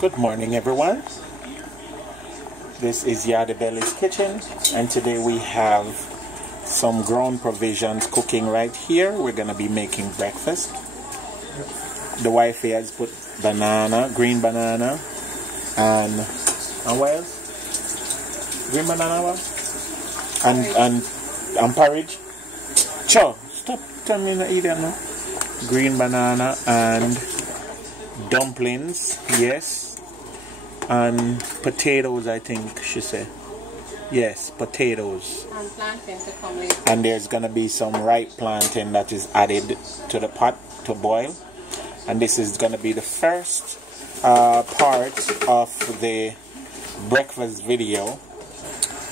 Good morning, everyone. This is Yardie's kitchen, and today we have some ground provisions cooking right here. We're gonna be making breakfast. The wife here has put banana, green banana, and what else? Green banana, what? And porridge. Cho, stop telling me that either, no. Green banana and dumplings, yes. And potatoes, I think she said. Yes, potatoes. And plantain to come in. And there's gonna be some ripe plantain that is added to the pot to boil. And this is gonna be the first part of the breakfast video.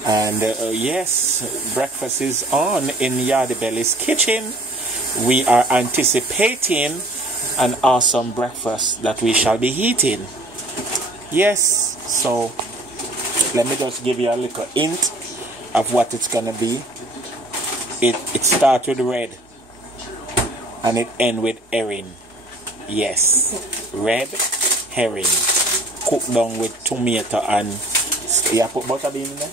And yes, breakfast is on in Yardie's kitchen. We are anticipating an awesome breakfast that we shall be eating. Yes, so let me just give you a little hint of what it's gonna be. It starts with red and it ends with herring. Yes, red herring cooked down with tomato and you put butter bean in there?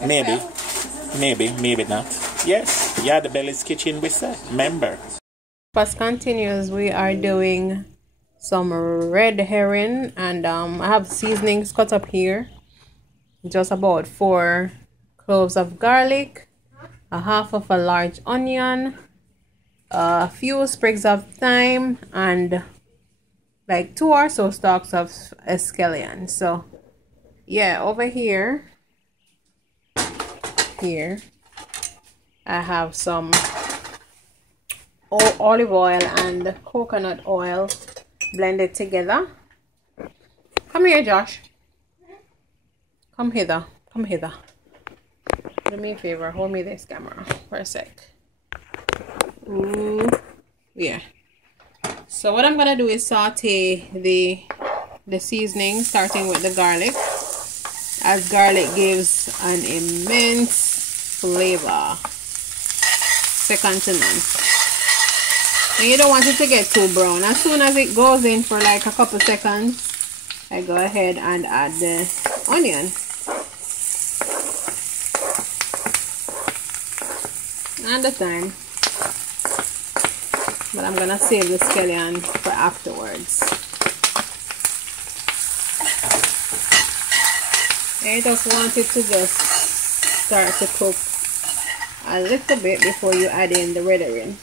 Maybe not. Yes, Yardie's kitchen we say. Remember. First continues, we are doing some red herring, and I have seasonings cut up here. Just about 4 cloves of garlic, a half of a large onion, a few sprigs of thyme, and like 2 or so stalks of scallion. So yeah, over here I have some olive oil and coconut oil blended together. Come here, Josh. Come hither. Come hither. Do me a favor. Hold me this camera for a sec. Ooh. Yeah. So what I'm gonna do is saute the seasoning, starting with the garlic, as garlic gives an immense flavor, second to none. And you don't want it to get too brown. As soon as it goes in for like a couple seconds, I go ahead and add the onion. And the thyme. But I'm gonna save the scallion for afterwards. I just want it to just start to cook a little bit before you add in the red herring.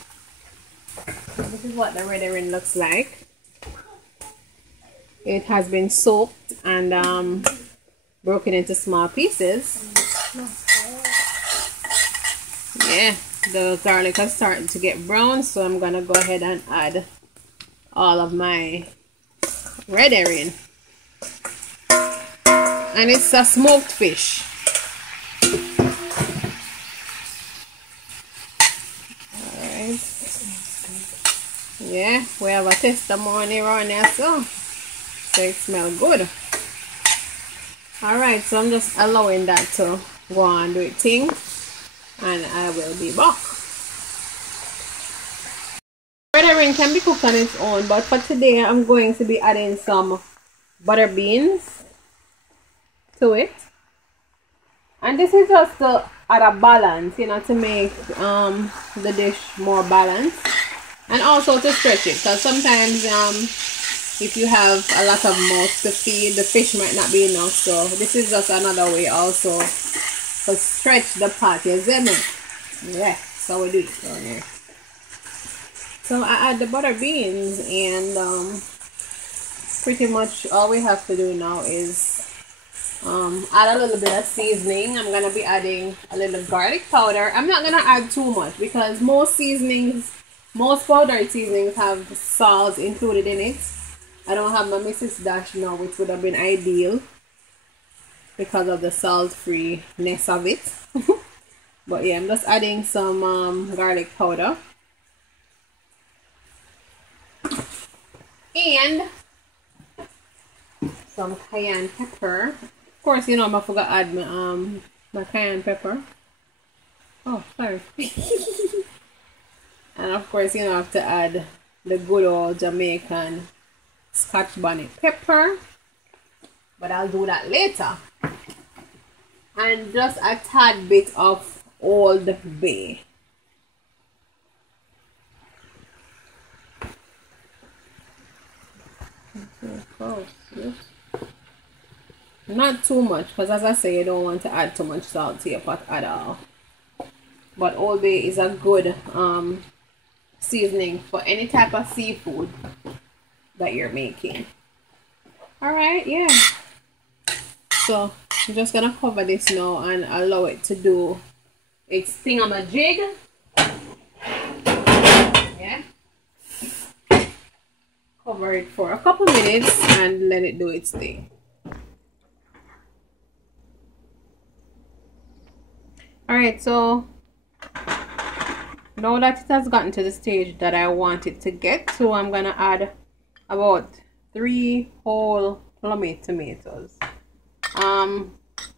This is what the red herring looks like. It has been soaked and broken into small pieces. Yeah, the garlic is starting to get brown, so I'm gonna go ahead and add all of my red herring. And it's a smoked fish. Alright. Yeah, we have a testimony around there, so it smells good. Alright, so I'm just allowing that to go on do its thing, and I will be back. Red herring can be cooked on its own, but for today I'm going to be adding some butter beans to it. And this is just to add a balance, you know, to make the dish more balanced. And also to stretch it, because sometimes if you have a lot of mouths to feed, the fish might not be enough. So this is just another way also to stretch the pot, you see me? Yeah, so we do it down here. So I add the butter beans, and pretty much all we have to do now is add a little bit of seasoning. I'm gonna be adding a little garlic powder. I'm not gonna add too much because most powdered seasonings have salt included in it. I don't have my Mrs. Dash now, which would have been ideal because of the salt-freeness of it. But yeah, I'm just adding some garlic powder and some cayenne pepper. Of course, you know, I forgot to add my cayenne pepper. Oh, sorry. And of course, you know, I have to add the good old Jamaican Scotch bonnet pepper, but I'll do that later. And just a tad bit of Old Bay. Not too much, because as I say, you don't want to add too much salt to your pot at all. But Old Bay is a good seasoning for any type of seafood that you're making. Alright, yeah. So I'm just gonna cover this now and allow it to do its thingamajig. Yeah. Cover it for a couple minutes and let it do its thing. Alright, so now that it has gotten to the stage that I want it to get to, I'm gonna add about 3 whole plummy tomatoes.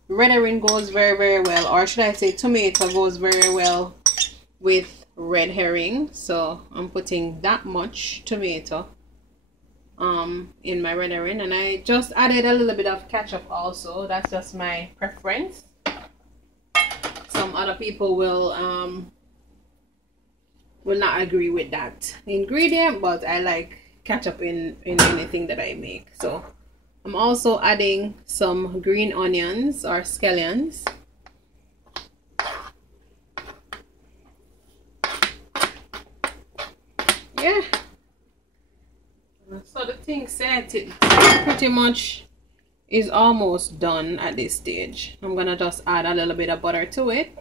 Red herring goes very well, or should I say tomato goes very well with red herring, so I'm putting that much tomato in my red herring, and I just added a little bit of ketchup also. That's just my preference. Some other people will not agree with that ingredient, but I like ketchup in anything that I make. So I'm also adding some green onions or scallions. Yeah. So the thing said it pretty much is almost done at this stage. I'm gonna just add a little bit of butter to it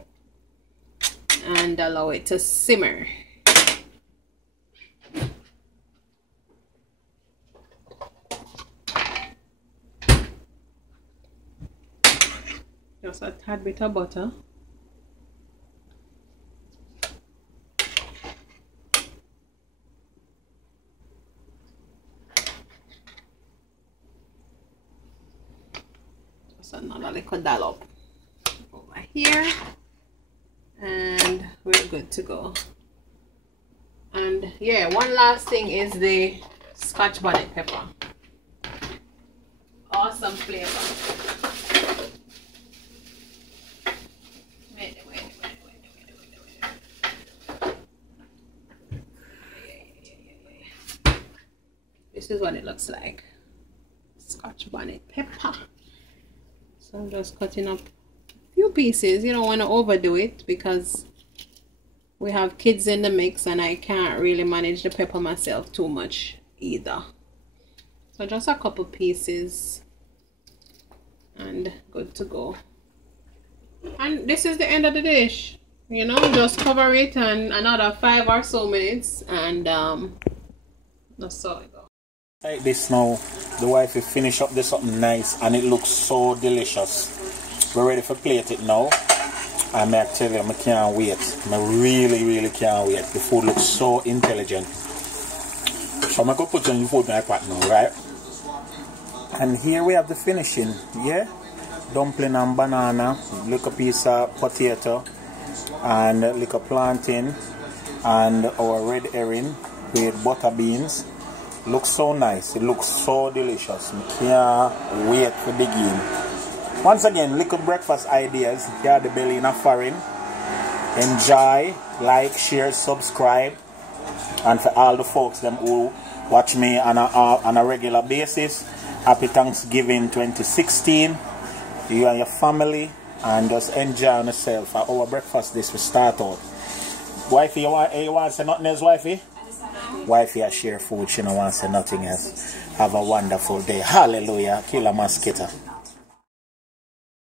and allow it to simmer. Just a tad bit of butter. Just another little dollop over here, and we're good to go. And yeah, one last thing is the Scotch bonnet pepper. Awesome flavor. This is what it looks like. Scotch bonnet pepper. So I'm just cutting up a few pieces. You don't want to overdo it because we have kids in the mix and I can't really manage the pepper myself too much either. So just a couple pieces and good to go. And this is the end of the dish. You know, just cover it and another 5 or so minutes, and that's all it goes. Like this now, the wife will finish up this something nice and it looks so delicious. We're ready for plate it now. And I tell you, I can't wait. I really can't wait. The food looks so intelligent. So I'm going to put on the food in my pot now, right? And here we have the finishing, yeah? Dumpling and banana, little piece of potato, and little plantain, and our red herring with butter beans. Looks so nice, it looks so delicious. I can't wait to begin. Once again, little breakfast ideas. Yardie belly in a foreign. Enjoy, like, share, subscribe. And for all the folks them who watch me on a regular basis, happy Thanksgiving 2016. You and your family, and just enjoy yourself. For our breakfast this will start out. Wifey, you want to say nothing else, wifey? Wifey, I share food, she don't want to say nothing else. Have a wonderful day. Hallelujah. Kill a mosquito.